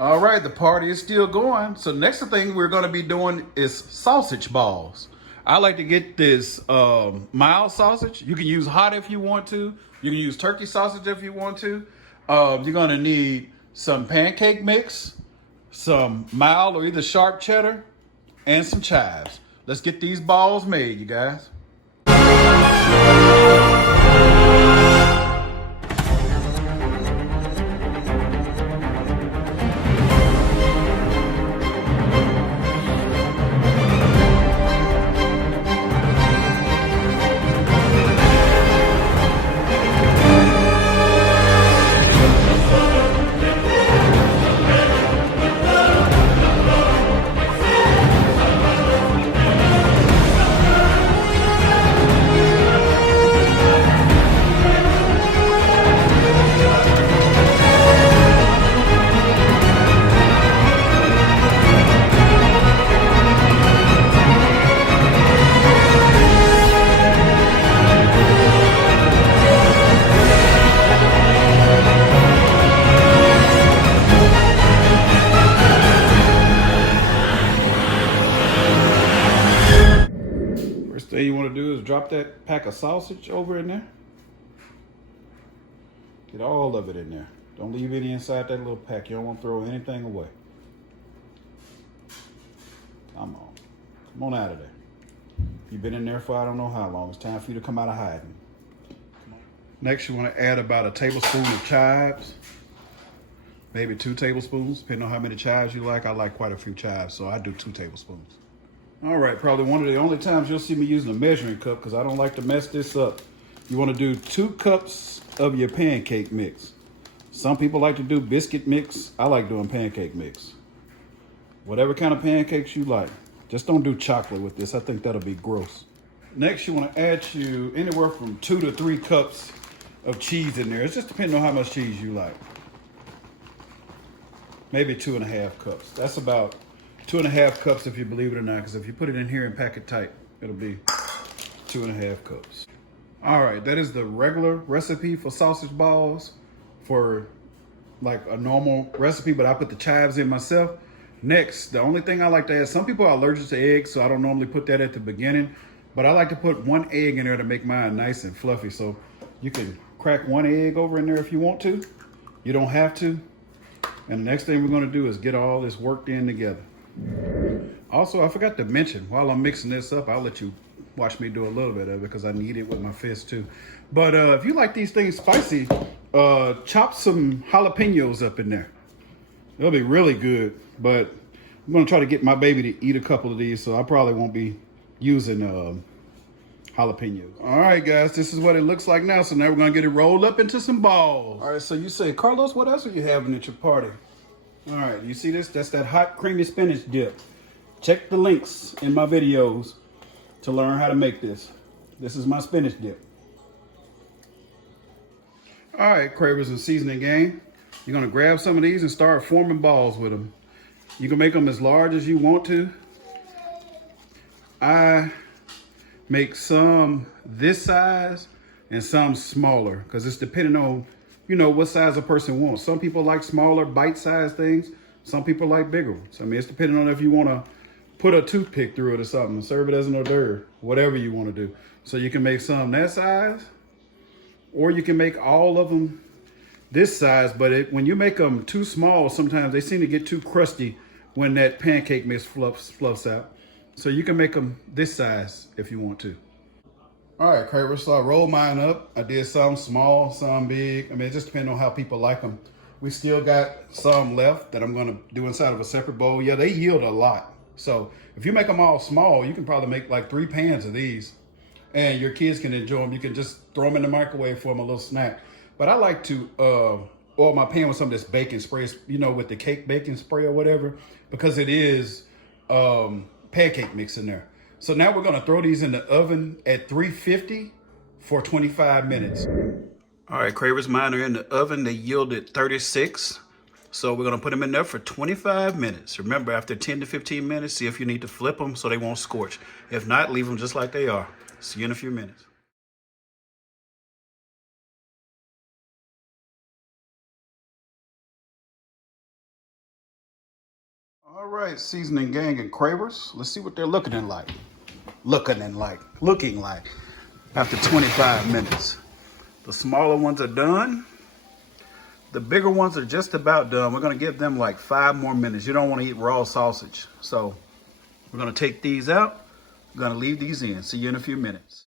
All right, the party is still going. So next thing we're going to be doing is sausage balls. I like to get this mild sausage. You can use hot if you want to. You can use turkey sausage if you want to. You're going to need some pancake mix, some mild or either sharp cheddar, and some chives. Let's get these balls made, you guys. First thing you want to do is drop that pack of sausage over in there. Get all of it in there. Don't leave any inside that little pack. You don't want to throw anything away. Come on. Come on out of there. You've been in there for I don't know how long. It's time for you to come out of hiding. Next, you want to add about a tablespoon of chives. Maybe 2 tablespoons, depending on how many chives you like. I like quite a few chives, so I do 2 tablespoons. All right, probably one of the only times you'll see me using a measuring cup because I don't like to mess this up. You want to do 2 cups of your pancake mix. Some people like to do biscuit mix. I like doing pancake mix. Whatever kind of pancakes you like. Just don't do chocolate with this. I think that'll be gross. Next, you want to add you anywhere from 2 to 3 cups of cheese in there. It's just depending on how much cheese you like. Maybe 2.5 cups. That's about 2.5 cups if you believe it or not, because if you put it in here and pack it tight, it'll be 2.5 cups. All right, that is the regular recipe for sausage balls for like a normal recipe, but I put the chives in myself. Next, the only thing I like to add, some people are allergic to eggs, so I don't normally put that at the beginning, but I like to put 1 egg in there to make mine nice and fluffy. So you can crack 1 egg over in there if you want to. You don't have to. And the next thing we're gonna do is get all this worked in together. Also, I forgot to mention, while I'm mixing this up, I'll let you watch me do a little bit of it because I need it with my fist too. But if you like these things spicy, chop some jalapenos up in there. They'll be really good, but I'm gonna try to get my baby to eat a couple of these, so I probably won't be using jalapenos. All right, guys, this is what it looks like now. So now we're gonna get it rolled up into some balls. All right, so you say, Carlos, what else are you having at your party? All right, you see this? That's that hot creamy spinach dip. Check the links in my videos to learn how to make this. This is my spinach dip. All right, Cravers and Seasoning Gang. You're gonna grab some of these and start forming balls with them. You can make them as large as you want to. I make some this size and some smaller because it's depending on, you know, what size a person wants. Some people like smaller bite-sized things. Some people like bigger ones. I mean, it's depending on if you want to put a toothpick through it or something and serve it as an hors d'oeuvre, whatever you want to do. So you can make some that size, or you can make all of them this size, but when you make them too small, sometimes they seem to get too crusty when that pancake mix fluffs out. So you can make them this size if you want to. All right, Craver, so I rolled mine up. I did some small, some big. I mean, it just depends on how people like them. We still got some left that I'm gonna do inside of a separate bowl. Yeah, they yield a lot. So if you make them all small, you can probably make like 3 pans of these and your kids can enjoy them. You can just throw them in the microwave for them, a little snack. But I like to oil my pan with some of this baking spray, you know, with the cake baking spray or whatever, because it is pancake mix in there. So now we're gonna throw these in the oven at 350 for 25 minutes. All right, Cravers, mine are in the oven. They yielded 36. So we're gonna put them in there for 25 minutes. Remember, after 10 to 15 minutes, see if you need to flip them so they won't scorch. If not, leave them just like they are. See you in a few minutes. All right, seasoning gang and cravers. Let's see what they're looking like. Looking like after 25 minutes. The smaller ones are done. The bigger ones are just about done. We're gonna give them like 5 more minutes. You don't wanna eat raw sausage. So we're gonna take these out. We're gonna leave these in. See you in a few minutes.